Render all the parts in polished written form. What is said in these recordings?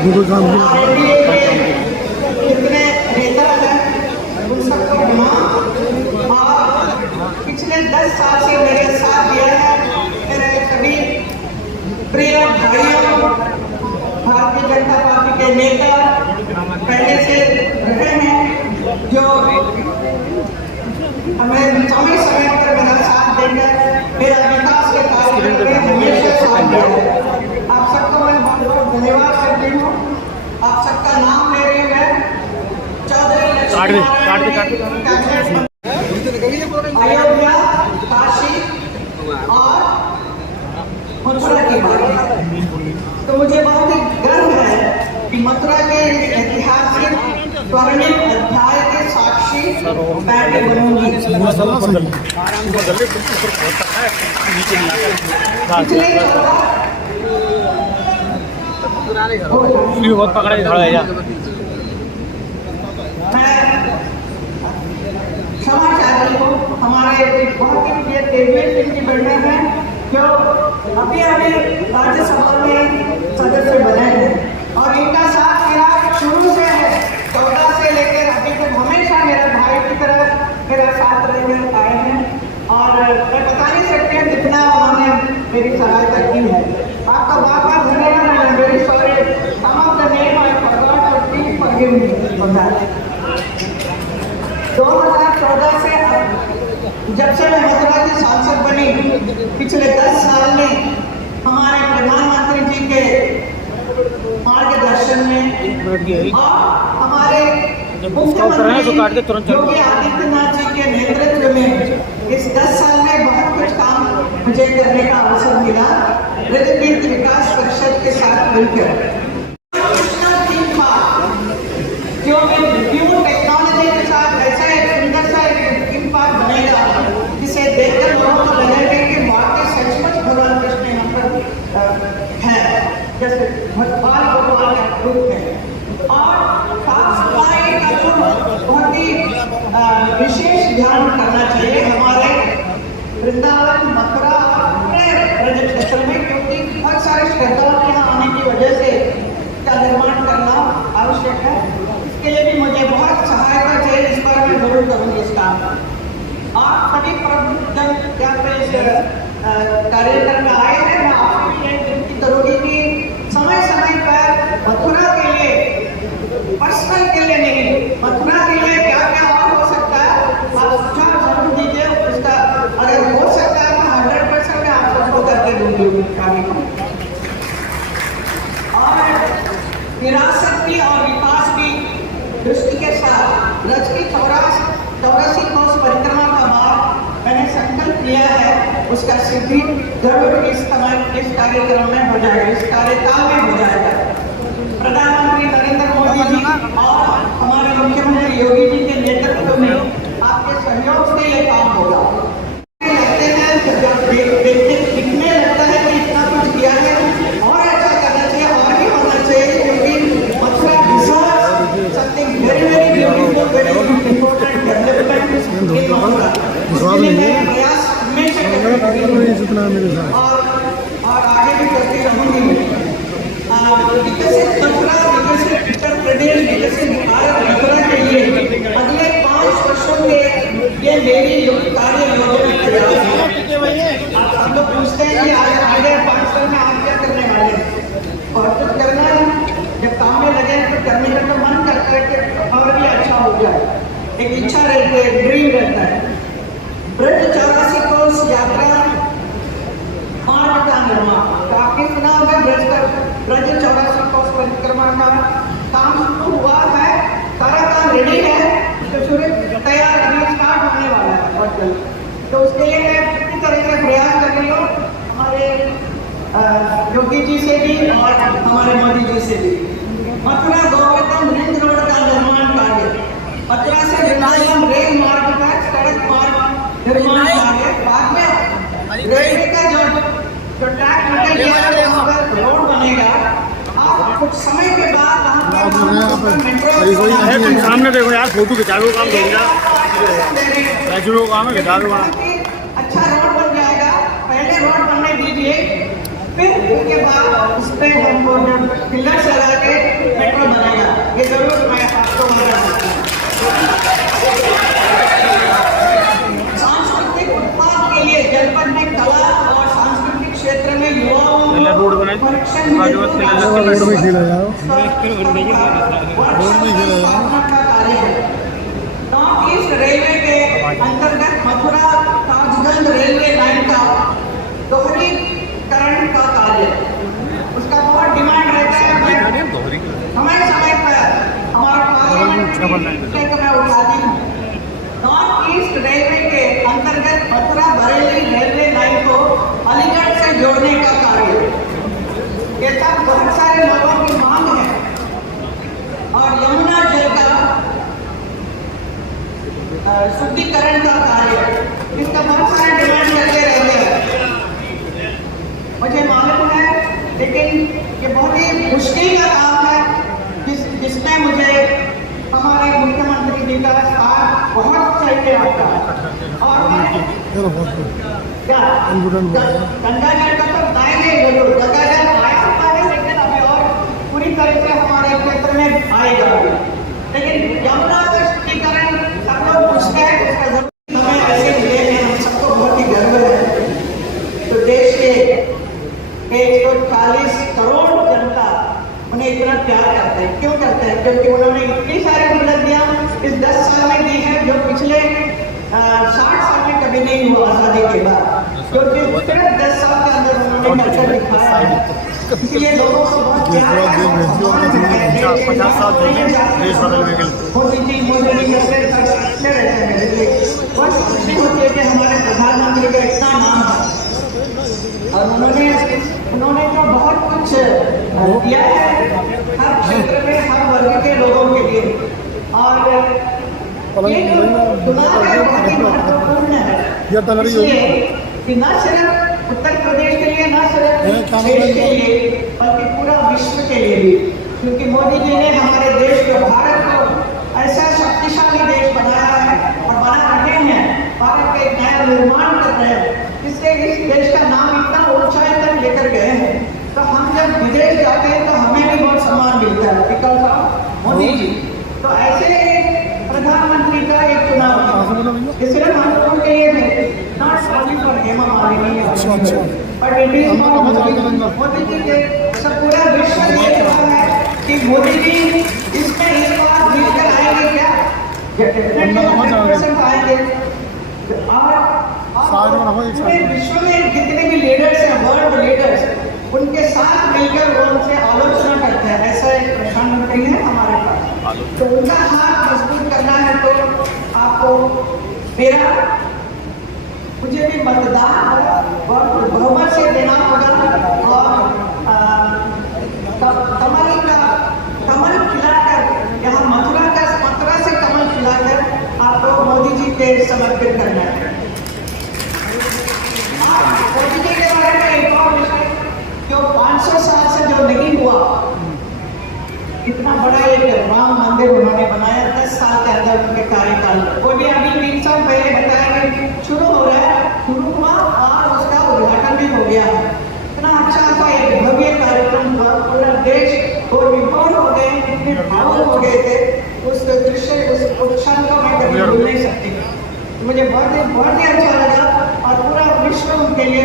कितने नेता हैं उन सबको पिछले 10 साल से मेरे साथ दिया है। मेरे सभी प्रिय भाइयों, भारतीय जनता पार्टी के नेता पहले से रहे हैं, जो हमें समय समय पर मेरा साथ देकर मेरा विकास के कार्य में हमेशा साथ दिया है। आप सबको मैं बहुत बहुत धन्यवाद करती हूँ। आप सबका नाम ले रही है चौधरी अयोध्या, काशी और मथुरा की बात है। तो मुझे बहुत ही गर्व है कि मथुरा के ऐतिहासिक स्वर्णिम अध्याय के साक्षी मैं बनूंगी। बहुत पकड़ा खड़ा है यार। मैं क्षमा चाह रही हूँ, हमारे बहुत ही प्रिय देवेश सिंह जी बैठे हैं, जो अभी राज्यसभा में सदस्य बने हैं और इनका साथ मेरा शुरू से है। 14 से लेकर अभी तक हमेशा मेरा भाई की तरह मेरा साथ रहने आए हैं और मैं बता नहीं सकते हैं कितना उन्होंने मेरी सहायता की है। आपका बहुत बहुत धन्यवाद। I am very sorry, some of the name I forgot, और please forgive me for that. 2014 से जब से मैं मथुरा की सांसद बनी, पिछले 10 साल में हमारे प्रधानमंत्री जी के मार्गदर्शन में और हमारे मुख्यमंत्री योगी आदित्यनाथ जी के नेतृत्व में इस 10 साल में बहुत कुछ काम मुझे करने का अवसर मिला। रजनीत विकास परिषद के साथ मिलकर टेक्नोलॉजी के साथ ऐसा एक सुंदर सा थीम पार्क बनेगा जिसे देखकर लोगों को लगेगा कि वाकई सचमुच भगवान कृष्ण यहाँ पर है, जैसे भगवान भगवान का रूप है। और साफ सफाई का तो बहुत ही विशेष ध्यान करना चाहिए हमारे वृंदावन, मथुरा अपने ब्रज क्षेत्र में, क्योंकि बहुत सारे श्रद्धालुओं के यहाँ आने की वजह से का निर्माण करना आवश्यक है। इसके लिए भी मुझे बहुत सहायता चाहिए, इस बार मैं जरूर करूँगी इस काम में। आप सभी जब क्या कार्यक्रम में आए हैं, मैं आपसे भी विनती करूँगी कि समय समय पर मथुरा के लिए, पर्सनल के लिए नहीं, मथुरा के लिए क्या क्या और हो सकता है आप सुझाव जरूर दीजिए। उसका अगर हो सकता है तो 100% मैं आप सबको करके दूंगी कार्य को। और विरासत की और विकास की दृष्टि के साथ रथ की 84 कोस परिक्रमा का मार्ग मैंने संकल्प लिया है, उसका सिद्धि जरूर इस कार्यक्रम में हो जाएगा, इस कार्यकाल में हो जाएगा। प्रधानमंत्री नरेंद्र मोदी जी और हमारे मुख्यमंत्री योगी जी के नेतृत्व में आपके सहयोग से यह काम होगा। लगते हैं दिखने लगता है कि इतना कुछ किया है और ऐसा करना चाहिए और भी होना चाहिए, क्योंकि Mathura deserves something very very beautiful, very important development in Mathura. इसलिए मैं प्रयास हमेशा और आगे भी करती रहूंगी। विकसित मथुरा, विकसित उत्तर प्रदेश, विकसित भारत मथुरा के लिए अगले 5 वर्षों में ये मेरी कार्य योजना तैयार है। आप सब लोग पूछते हैं कि आगे 5 साल में आप क्या करने वाले हैं? बहुत कुछ करना है। जब काम में लगे तो करने का तो मन करता है कि और भी अच्छा हो जाए, एक इच्छा रहती है, ड्रीम रहता है। ब्रज 84 कोस यात्रा मार्ग का निर्माण, तो आपने सुना होगा ब्रज 84 कोस परिक्रमा का काम शुरू हुआ है, सारा काम रेडी है, तो शुरू तैयार अभी स्टार्ट होने वाला है बहुत जल्द। तो उसके लिए मैं पूरी तरह से प्रयास कर रही हूँ, हमारे योगी जी से भी और हमारे मोदी जी से भी। मथुरा गोवर्धन रिंग रोड का निर्माण कार्य, मथुरा से वृंदावन रेल मार्ग का सड़क मार्ग निर्माण कार्य, बाद में रेलवे का जो ट्रैक रोड बनेगा, आप कुछ समय के बाद सामने देखो यार, फोटो खिंचाओ, काम देगा काम है, खिंचा दो। अच्छा रोड बन जाएगा, पहले रोड बनने दीजिए, फिर उसके बाद उस पर हमको जो पिलर्स लगा के मेट्रो बनेगा, ये जरूर मैं आपको बता सकता हूँ। सांस्कृतिक उत्पाद के लिए जनपद में कला और सांस्कृतिक क्षेत्र में युवाओं को रोड में खेला जाओ, कार्य है। नॉर्थ ईस्ट रेलवे के अंतर्गत मथुरा ताजगंज रेलवे लाइन का दोहरीकरण का कार्य, उसका बहुत डिमांड रहता है। समय समय पर हमारा पार्लियामेंट को मैं उठाती हूँ। नॉर्थ ईस्ट रेलवे के अंतर्गत मथुरा बरेली रेलवे लाइन को अलीगढ़ से जोड़ने का कार्य, ये सब बहुत सारे लोगों की मांग है। और यमुना जल का शुद्धिकरण का कार्य, इसका बहुत सारे डिमांड लगे रहते हैं, मुझे मालूम है, लेकिन ये बहुत ही मुश्किल का काम है जिसमें मुझे हमारे मुख्यमंत्री जी का साथ बहुत चाहिए आपका। और क्या गंगा जल का तो आएंगे, बोलो गंगा जल आया होता है, लेकिन अभी और पूरी तरह से हमारे क्षेत्र में आएगा। लेकिन यमुना का शुद्धिकरण सब लोग पूछते हैं, उसका जरूर हमें ऐसे मिले हैं, हम सबको बहुत ही गर्व है। तो देश के 140 करोड़ जनता उन्हें इतना प्यार करते हैं। क्यों करते हैं? क्योंकि उन्होंने इतनी सारी उपलब्धियां इस 10 साल में दी है जो पिछले 60 साल में कभी नहीं हुआ आजादी के बाद, क्योंकि सिर्फ 10 साल के अंदर उन्होंने करके दिखाया है। इसलिए लोगों को बहुत प्यार है। 50 साल देश बदल गए। मोदी जी रहते हैं मेरे लिए बहुत खुशी होती है कि हमारे प्रधानमंत्री का इतना नाम है और उन्होंने जो बहुत कुछ किया है हर क्षेत्र में, हर वर्ग के लोगों के लिए। और ये जो चुनाव है बहुत ही महत्वपूर्ण है, इसलिए कि न सिर्फ उत्तर प्रदेश के लिए, न सिर्फ देश के लिए, बल्कि पूरा विश्व के लिए भी, क्योंकि मोदी जी ने हमारे देश को, भारत को ऐसा शक्तिशाली देश बनाया है और बना रहे हैं। भारत का एक नया निर्माण कर रहे हैं, इससे इस देश का नाम इतना ऊंचाई तक लेकर गए हैं। तो हम जब विदेश जाते हैं तो हमें भी बहुत सम्मान मिलता है, बिकॉज ऑफ मोदी जी। तो ऐसे प्रधानमंत्री का एक चुनाव सिर्फ हम लोगों के लिए not only for Hema Malini, but it is for Modi ji के सब पूरा विश्व देख रहा है कि मोदी जी इसमें इस बार जीत कर आएंगे क्या? आएंगे। और पूरे विश्व में जितने भी लीडर्स हैं, वर्ल्ड लीडर्स, उनके साथ मिलकर वो उनसे आलोचना करते हैं। ऐसा एक प्रधानमंत्री है हमारे पास, तो उनका हाथ मजबूत करना है तो आपको मुझे भी मतदान बहुमत से देना होगा। और कमल खिलाकर, यहाँ मथुरा से कमल खिलाकर आपको मोदी जी के समर्पित करना है। मोदी जी के बारे में एक और विषय जो 500 साल से जो नहीं हुआ, इतना बड़ा एक राम मंदिर उन्होंने बनाया 10 साल के अंदर उनके कार्यकाल में। वो भी अभी 3 साल पहले बताया कि शुरू हो रहा है, शुरू हुआ और उसका उद्घाटन भी हो गया है। इतना अच्छा सा एक भव्य कार्यक्रम हुआ, पूरा देश वो विभोर हो गए, इतने भावुक हो गए थे उस दृश्य, उस क्षण को मैं कभी भूल नहीं सकती। मुझे बहुत ही अच्छा लगा और पूरा विश्व उनके लिए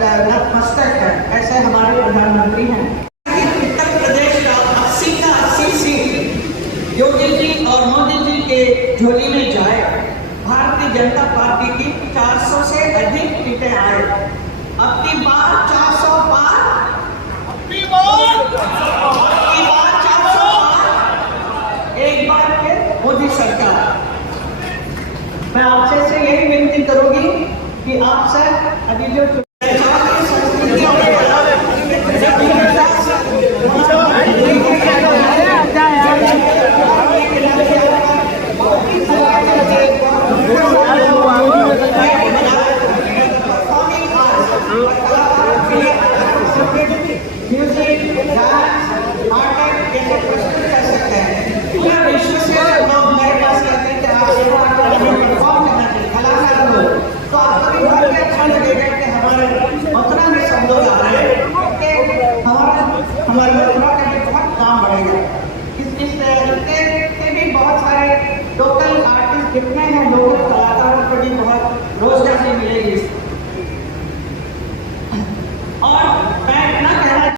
नतमस्तक है। ऐसे हमारे प्रधानमंत्री हैं। उत्तर प्रदेश का 80 का 80 सीट योगी जी और मोदी जी के झोली में जाए। भारतीय जनता पार्टी की 400 से अधिक सीटें आए। अब की बार 400 पार, अब की बार 400 पार, एक बार फिर मोदी सरकार। मैं आपसे से यही विनती करूंगी कि आप सर अभी जो हमारा हमारे मथुरा का भी बहुत काम बढ़ेगा। इससे भी बहुत सारे लोकल आर्टिस्ट जितने हैं, लोकल कलाकारों को भी बहुत रोजगार